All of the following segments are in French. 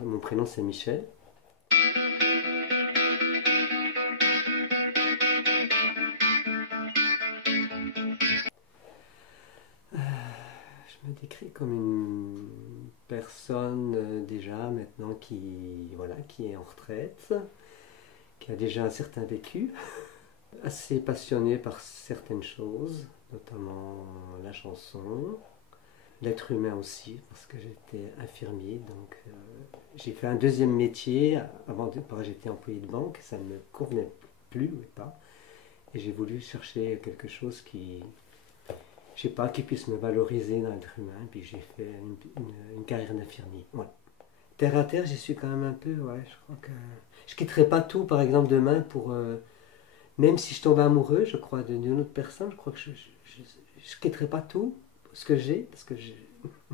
Mon prénom c'est Michel. Je me décris comme une personne déjà maintenant qui est en retraite, qui a déjà un certain vécu, assez passionnée par certaines choses, notamment la chanson, l'être humain aussi, parce que j'étais infirmier, donc j'ai fait un deuxième métier. J'étais employé de banque, ça ne me convenait plus ou pas, et j'ai voulu chercher quelque chose qui, je sais pas, qui puisse me valoriser dans l'être humain, puis j'ai fait une carrière d'infirmier. Ouais. Terre à terre, j'y suis quand même un peu, ouais, je crois que je quitterai pas tout, par exemple, demain pour, même si je tombe amoureux, je crois, d'une autre personne, je crois que je quitterai pas tout, ce que j'ai, parce que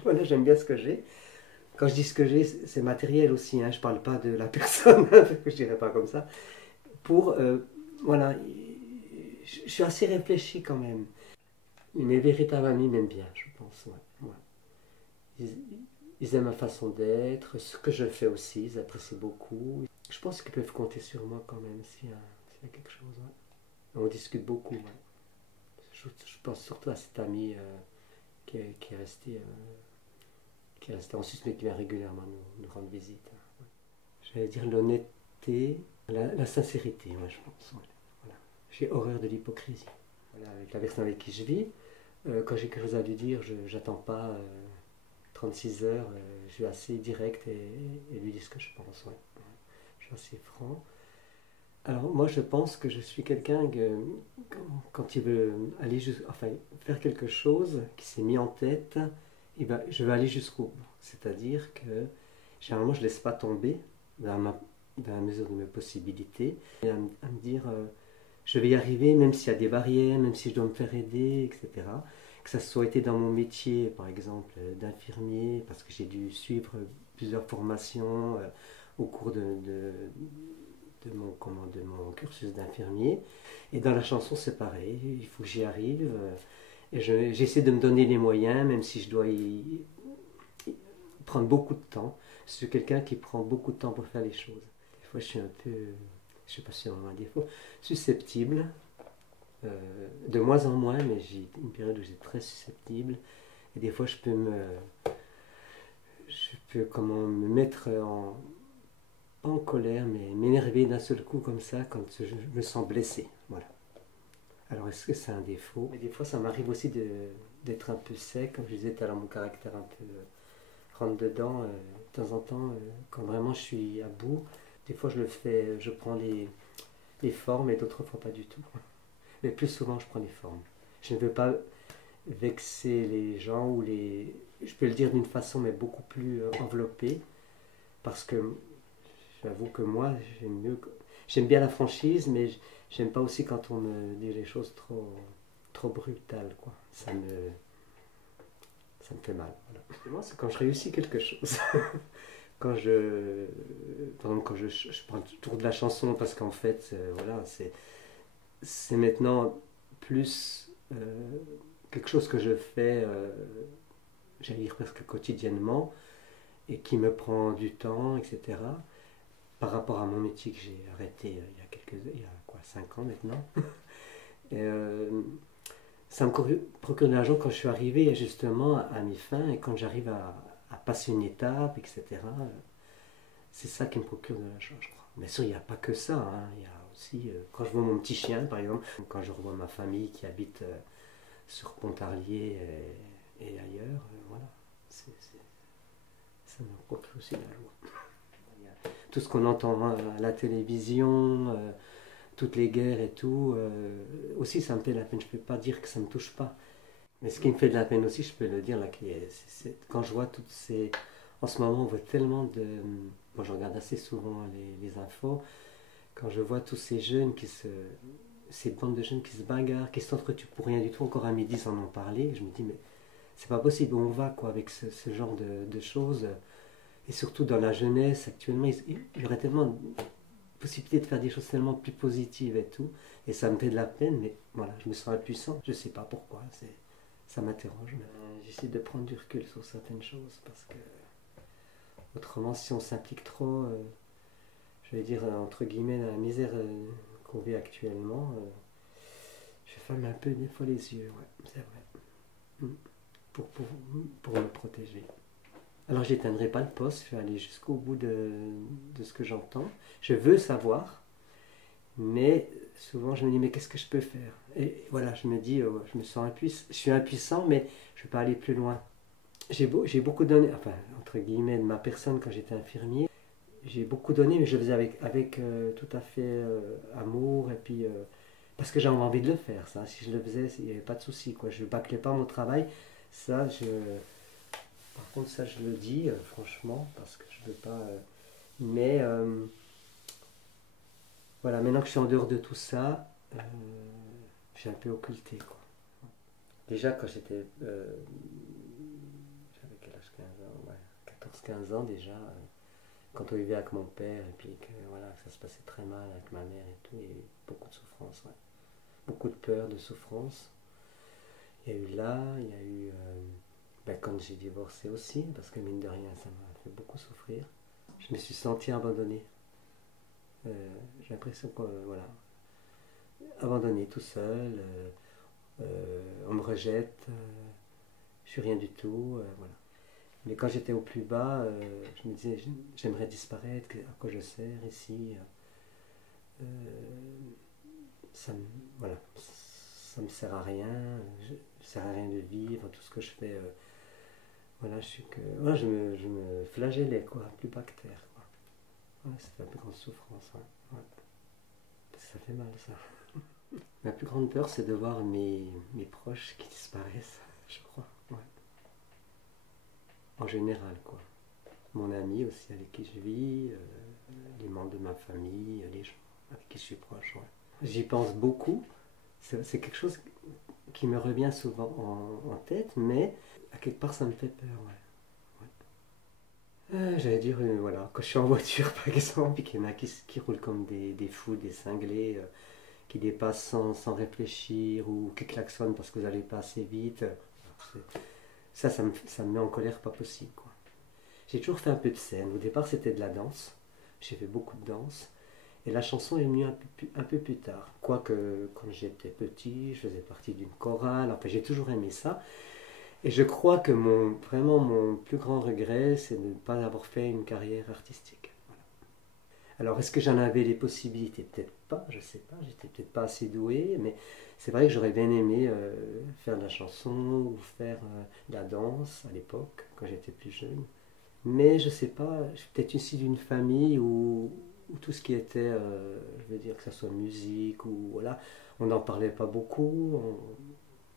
voilà, j'aime bien ce que j'ai. Quand je dis ce que j'ai, c'est matériel aussi, hein, je parle pas de la personne, je dirais pas comme ça. Pour, voilà, je suis assez réfléchi quand même. Mes véritables amis m'aiment bien, je pense. Ouais, ouais. Ils, ils aiment ma façon d'être, ce que je fais aussi, ils apprécient beaucoup. Je pense qu'ils peuvent compter sur moi quand même s'il y a quelque chose. Ouais. On discute beaucoup. Ouais. Je pense surtout à cet ami qui est resté en Suisse, mais qui vient régulièrement nous rendre visite. Ouais. J'allais dire l'honnêteté, la sincérité, ouais, je pense. Ouais. Voilà. J'ai horreur de l'hypocrisie. Voilà, avec la personne avec qui je vis, quand j'ai quelque chose à lui dire, je n'attends pas 36 heures, je suis assez direct et lui dis ce que je pense. Ouais. Je suis assez franc. Alors moi je pense que je suis quelqu'un que quand il veut enfin, faire quelque chose qui s'est mis en tête, eh ben, je veux aller jusqu'au bout. C'est-à-dire que généralement je ne laisse pas tomber dans la mesure de mes possibilités, et à me dire je vais y arriver même s'il y a des barrières, même si je dois me faire aider, etc. Que ça soit été dans mon métier, par exemple, d'infirmier, parce que j'ai dû suivre plusieurs formations au cours de mon cursus d'infirmier. Et dans la chanson, c'est pareil, il faut que j'y arrive. Et j'essaie de me donner les moyens, même si je dois y prendre beaucoup de temps. Je suis quelqu'un qui prend beaucoup de temps pour faire les choses. Des fois, je suis un peu, je sais pas si c'est vraiment un défaut, susceptible. De moins en moins, mais j'ai une période où j'étais très susceptible. Et des fois, je peux comment me mettre pas en colère, mais m'énerver d'un seul coup comme ça quand je me sens blessé. Voilà. Alors, est-ce que c'est un défaut? Mais des fois, ça m'arrive aussi d'être un peu sec, comme je disais tout à l'heure, mon caractère un peu rentre dedans. De temps en temps, quand vraiment je suis à bout, des fois je le fais, je prends les formes et d'autres fois pas du tout. Mais plus souvent, je prends les formes. Je ne veux pas vexer les gens ou les. Je peux le dire d'une façon, mais beaucoup plus enveloppée, parce que j'avoue que moi, j'aime mieux. J'aime bien la franchise, mais j'aime pas aussi quand on me dit les choses trop brutales, quoi. Ça me fait mal. Voilà. Et moi, c'est quand je réussis quelque chose. Quand par exemple, quand je prends le tour de la chanson, parce qu'en fait, voilà, c'est maintenant plus quelque chose que je fais, j'allais dire presque quotidiennement, et qui me prend du temps, etc. Par rapport à mon métier que j'ai arrêté il y a quoi, 5 ans maintenant. Et, ça me procure de l'argent quand je suis arrivé justement à mes fins et quand j'arrive à passer une étape, etc. C'est ça qui me procure de l'argent, je crois. Bien sûr, il n'y a pas que ça. Hein. Il y a aussi, quand je vois mon petit chien, par exemple, quand je revois ma famille qui habite sur Pontarlier et ailleurs, voilà. Ça me procure aussi de la joie. Tout ce qu'on entend à la télévision, toutes les guerres et tout, aussi ça me fait de la peine. Je ne peux pas dire que ça ne me touche pas. Mais ce qui me fait de la peine aussi, je peux le dire, là, quand je vois toutes ces... En ce moment, on voit tellement de... Moi, je regarde assez souvent les infos. Quand je vois tous ces jeunes ces bandes de jeunes qui se bagarrent, qui s'entretuent pour rien du tout, encore à midi sans en parler, je me dis, mais c'est pas possible, où on va, quoi, avec ce genre de choses. Et surtout dans la jeunesse, actuellement, il y aurait tellement de possibilités de faire des choses tellement plus positives et tout. Et ça me fait de la peine, mais voilà, je me sens impuissant. Je sais pas pourquoi, ça m'interroge. J'essaie de prendre du recul sur certaines choses parce que Autrement, si on s'implique trop, je vais dire entre guillemets, dans la misère qu'on vit actuellement, je ferme un peu des fois les yeux, ouais, c'est vrai. Mm. Pour, pour, pour me protéger. Alors j'éteindrai pas le poste, je vais aller jusqu'au bout de ce que j'entends. Je veux savoir, mais souvent je me dis mais qu'est-ce que je peux faire? Et voilà, je me dis, je me sens impuissant, je suis impuissant, mais je ne peux pas aller plus loin. J'ai beaucoup donné, enfin entre guillemets, de ma personne quand j'étais infirmier. J'ai beaucoup donné, mais je le faisais avec tout à fait amour, et puis parce que j'avais envie de le faire, ça. Si je le faisais, il n'y avait pas de souci, quoi. Je ne bâclais pas mon travail. Ça, par contre, ça, je le dis, franchement, parce que je ne veux pas. Mais voilà, maintenant que je suis en dehors de tout ça, j'ai un peu occulté, quoi. Déjà, quand j'étais. J'avais quel âge? 15 ans, ouais. 14-15 ans déjà. Quand on vivait avec mon père, et puis que voilà, ça se passait très mal avec ma mère et tout, il y a eu beaucoup de souffrance, ouais. Beaucoup de peur, de souffrance. Il y a eu là, il y a eu. Quand j'ai divorcé aussi, parce que mine de rien, ça m'a fait beaucoup souffrir. Je me suis senti abandonné. J'ai l'impression que, voilà, abandonné tout seul, on me rejette, je suis rien du tout, voilà. Mais quand j'étais au plus bas, je me disais, j'aimerais disparaître, à quoi je sers ici, euh, ça me, voilà, ça me sert à rien, je ne sert à rien de vivre, tout ce que je fais, voilà, voilà, je me flagellais, quoi, plus bas que terre, quoi. Ouais, c'était la plus grande souffrance, ouais. Ouais. Parce que ça fait mal, ça. Ma plus grande peur, c'est de voir mes proches qui disparaissent, je crois. Ouais. En général, quoi. Mon ami aussi avec qui je vis, les membres de ma famille, les gens avec qui je suis proche. Ouais. J'y pense beaucoup. C'est quelque chose qui me revient souvent en tête, mais à quelque part, ça me fait peur. Ouais. Ouais. J'allais dire, voilà, quand je suis en voiture, par exemple, et qu'il y en a qui roulent comme des fous, des cinglés, qui dépassent sans réfléchir ou qui klaxonnent parce que vous n'allez pas assez vite. Ça me met en colère pas possible, quoi. J'ai toujours fait un peu de scène. Au départ, c'était de la danse. J'ai fait beaucoup de danse. Et la chanson est venue un peu plus tard. Quoique, quand j'étais petit, je faisais partie d'une chorale. Enfin, j'ai toujours aimé ça. Et je crois que vraiment mon plus grand regret, c'est de ne pas avoir fait une carrière artistique. Voilà. Alors, est-ce que j'en avais les possibilités? Peut-être pas, je sais pas. J'étais peut-être pas assez doué. Mais c'est vrai que j'aurais bien aimé faire de la chanson ou faire de la danse à l'époque, quand j'étais plus jeune. Mais je sais pas, je suis peut-être issu d'une famille où tout ce qui était, je veux dire que ce soit musique ou voilà, on n'en parlait pas beaucoup,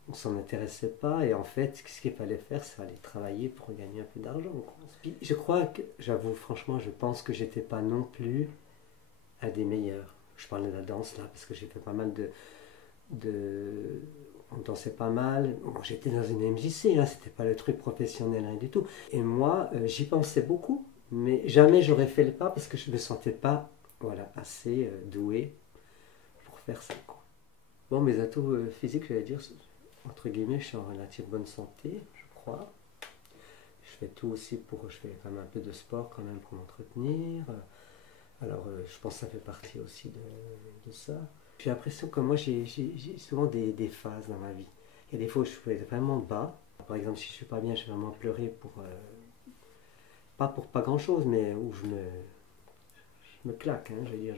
on s'en intéressait pas et en fait, ce qu'il fallait faire, c'est aller travailler pour gagner un peu d'argent, quoi. Puis, je crois que, j'avoue franchement, je pense que j'étais pas non plus un des meilleurs. Je parle de la danse là parce que j'ai fait pas mal de on dansait pas mal. Bon, j'étais dans une MJC, là, c'était pas le truc professionnel, rien du tout. Et moi, j'y pensais beaucoup, mais jamais j'aurais fait le pas parce que je me sentais pas, voilà, assez doué pour faire ça, quoi. Bon, mes atouts physiques, je vais dire, entre guillemets, je suis en relative bonne santé, je crois. Je fais tout aussi je fais quand même un peu de sport quand même pour m'entretenir. Alors, je pense que ça fait partie aussi de ça. J'ai l'impression que moi, j'ai souvent des phases dans ma vie. Il y a des fois où je peux être vraiment bas. Par exemple, si je suis pas bien, je vais vraiment pleurer pas pour pas grand-chose, mais où je me claque. Hein, je veux dire,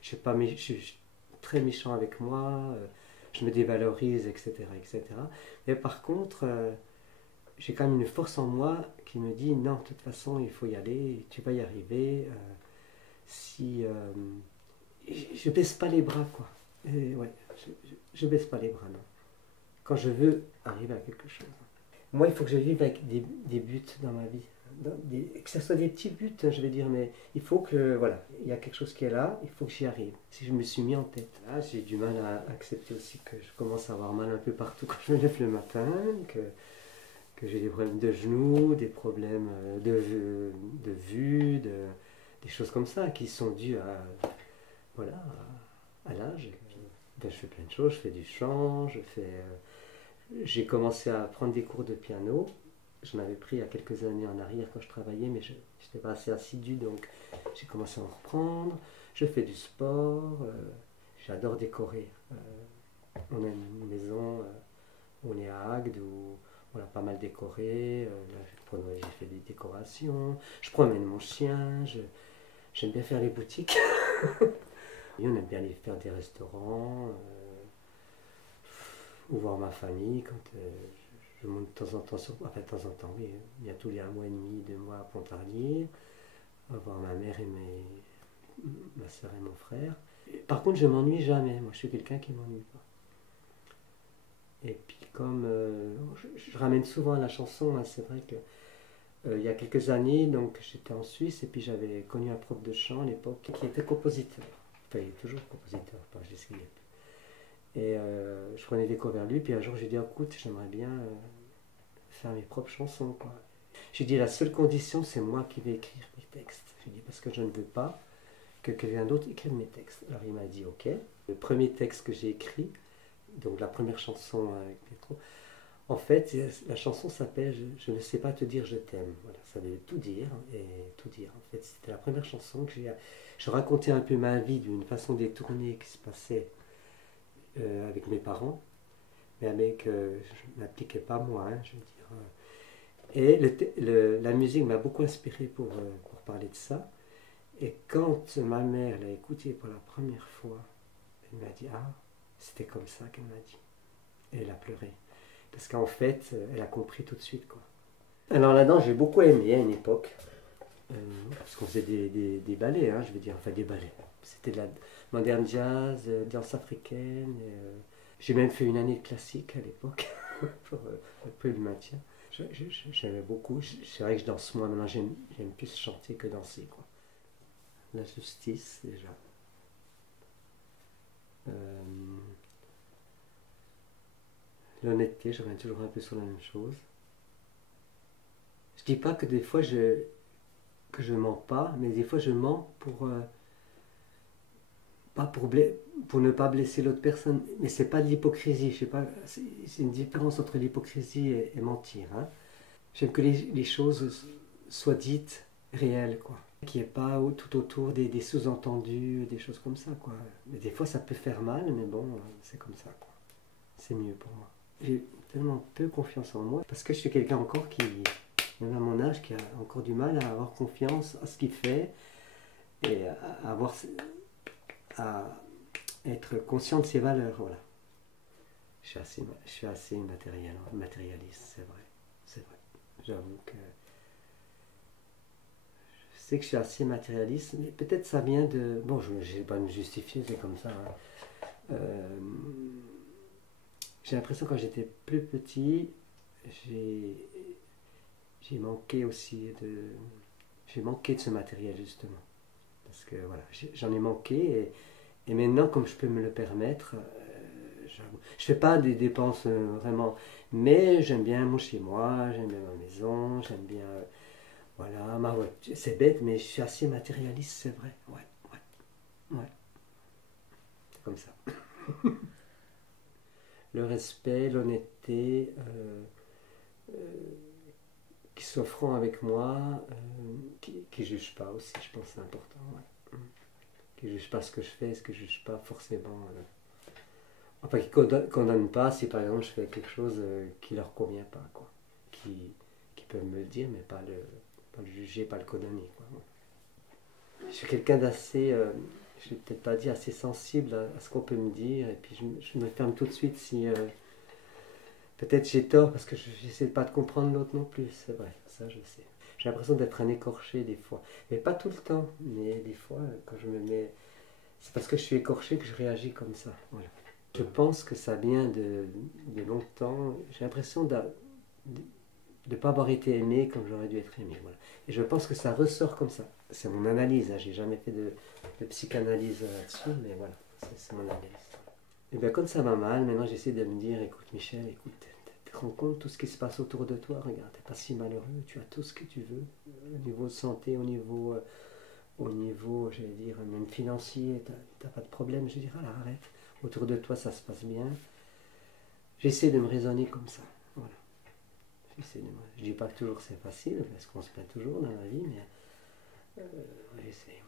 je suis très méchant avec moi, je me dévalorise, etc., etc. Mais par contre, j'ai quand même une force en moi qui me dit non, de toute façon, il faut y aller, tu vas y arriver. Si je baisse pas les bras, quoi. Et ouais, je baisse pas les bras, non. Quand je veux arriver à quelque chose. Moi, il faut que je vive avec des buts dans ma vie. Que ce soit des petits buts, hein, je vais dire, mais il faut que, voilà, il y a quelque chose qui est là, il faut que j'y arrive. Si je me suis mis en tête. Là, j'ai du mal à accepter aussi que je commence à avoir mal un peu partout quand je me lève le matin, que j'ai des problèmes de genoux, des problèmes de vue, des choses comme ça qui sont dues voilà, à l'âge. Ben, je fais plein de choses, je fais du chant, j'ai commencé à prendre des cours de piano j'en avais pris il y a quelques années en arrière quand je travaillais, mais je n'étais pas assez assidu, donc j'ai commencé à en reprendre. Je fais du sport, j'adore décorer. On a une maison, on est à Agde où on a pas mal décoré. Là, j'ai fait des décorations. Je promène mon chien. J'aime bien faire les boutiques. Et on aime bien aller faire des restaurants. Ou voir ma famille quand je monte de temps en temps enfin de temps en temps, oui, il y a tous les 1 mois et demi, 2 mois à Pontarlier, voir ma mère et ma soeur et mon frère. Par contre, je m'ennuie jamais. Moi, je suis quelqu'un qui m'ennuie pas. Et puis, comme je ramène souvent à la chanson, hein, c'est vrai que il y a quelques années, donc j'étais en Suisse et puis j'avais connu un prof de chant à l'époque qui était compositeur. Enfin, il est toujours compositeur, pas j'essayais. Et je prenais des cours vers lui, puis un jour j'ai dit écoute, j'aimerais bien faire mes propres chansons, quoi. J'ai dit la seule condition, c'est moi qui vais écrire mes textes. J'ai dit parce que je ne veux pas que quelqu'un d'autre écrive mes textes. Alors il m'a dit ok. Le premier texte que j'ai écrit, donc la première chanson avec Pietro, en fait la chanson s'appelle je ne sais pas te dire je t'aime. Voilà, ça veut tout dire et tout dire. En fait, c'était la première chanson que je racontais un peu ma vie d'une façon détournée qui se passait avec mes parents, mais avec, je ne m'appliquais pas moi, hein, je veux dire. Et la musique m'a beaucoup inspiré pour parler de ça. Et quand ma mère l'a écouté pour la première fois, elle m'a dit ah, c'était comme ça qu'elle m'a dit. Et elle a pleuré. Parce qu'en fait, elle a compris tout de suite, quoi. Alors là-dedans, j'ai beaucoup aimé à une époque, parce qu'on faisait des ballets, hein, je veux dire, enfin des ballets. C'était de la moderne jazz, danse africaine. J'ai même fait une année de classique à l'époque, pour un peu du maintien. J'aimais beaucoup. C'est vrai que je danse moins maintenant, j'aime plus chanter que danser, quoi. La justice, déjà. L'honnêteté, je reviens toujours un peu sur la même chose. Je dis pas que des fois que je mens pas, mais des fois je mens pas pour ne pas blesser l'autre personne. Mais c'est pas de l'hypocrisie, je sais pas, c'est une différence entre l'hypocrisie et mentir, hein. J'aime que les choses soient dites réelles, quoi. Qu'il n'y ait pas tout autour des sous-entendus, des choses comme ça, quoi. Mais des fois ça peut faire mal, mais bon, c'est comme ça, quoi. C'est mieux pour moi. J'ai tellement peu confiance en moi, parce que je suis quelqu'un encore qui, même à mon âge, qui a encore du mal à avoir confiance à ce qu'il fait, et à être conscient de ses valeurs, voilà. Je suis assez matérialiste, c'est vrai. C'est vrai. J'avoue que je sais que je suis assez matérialiste, mais peut-être ça vient de... Bon, je n'ai pas à me justifier, c'est comme ça, hein. J'ai l'impression que quand j'étais plus petit, j'ai manqué aussi j'ai manqué de ce matériel justement. Parce que voilà, j'en ai manqué et maintenant comme je peux me le permettre, je fais pas des dépenses vraiment, mais j'aime bien mon chez moi, j'aime bien ma maison, j'aime bien voilà ma voiture. C'est bête, mais je suis assez matérialiste, c'est vrai. Ouais, ouais, ouais. C'est comme ça. Le respect, l'honnêteté, euh, qui soit franc avec moi, qui juge pas aussi, je pense que c'est important. Ouais. Qui juge pas ce que je fais, ce que je juge pas forcément. Enfin, qui condamne pas si par exemple je fais quelque chose qui leur convient pas, quoi. Qui peuvent me le dire, mais pas le juger, pas le condamner, quoi. Je suis quelqu'un d'assez, je ne l'ai peut-être pas dit, assez sensible à ce qu'on peut me dire, et puis je me ferme tout de suite si peut-être j'ai tort parce que j'essaie pas de comprendre l'autre non plus, c'est vrai, ça je sais. J'ai l'impression d'être un écorché des fois, mais pas tout le temps, mais des fois quand je me mets, c'est parce que je suis écorché que je réagis comme ça. Voilà. Je pense que ça vient de longtemps. J'ai l'impression de ne pas avoir été aimé comme j'aurais dû être aimé. Voilà. Et je pense que ça ressort comme ça. C'est mon analyse, hein. J'ai jamais fait de psychanalyse là-dessus, mais voilà, c'est mon analyse. Et bien comme ça va mal, maintenant j'essaie de me dire, écoute Michel, écoute, tu te rends compte de tout ce qui se passe autour de toi, regarde, t'es pas si malheureux, tu as tout ce que tu veux, au niveau de santé, au niveau, j'allais dire, même financier, t'as pas de problème, je veux dire, alors arrête, autour de toi ça se passe bien. J'essaie de me raisonner comme ça, voilà. Je dis pas que toujours c'est facile, parce qu'on se plaint toujours dans la vie, mais j'essaie. Ouais.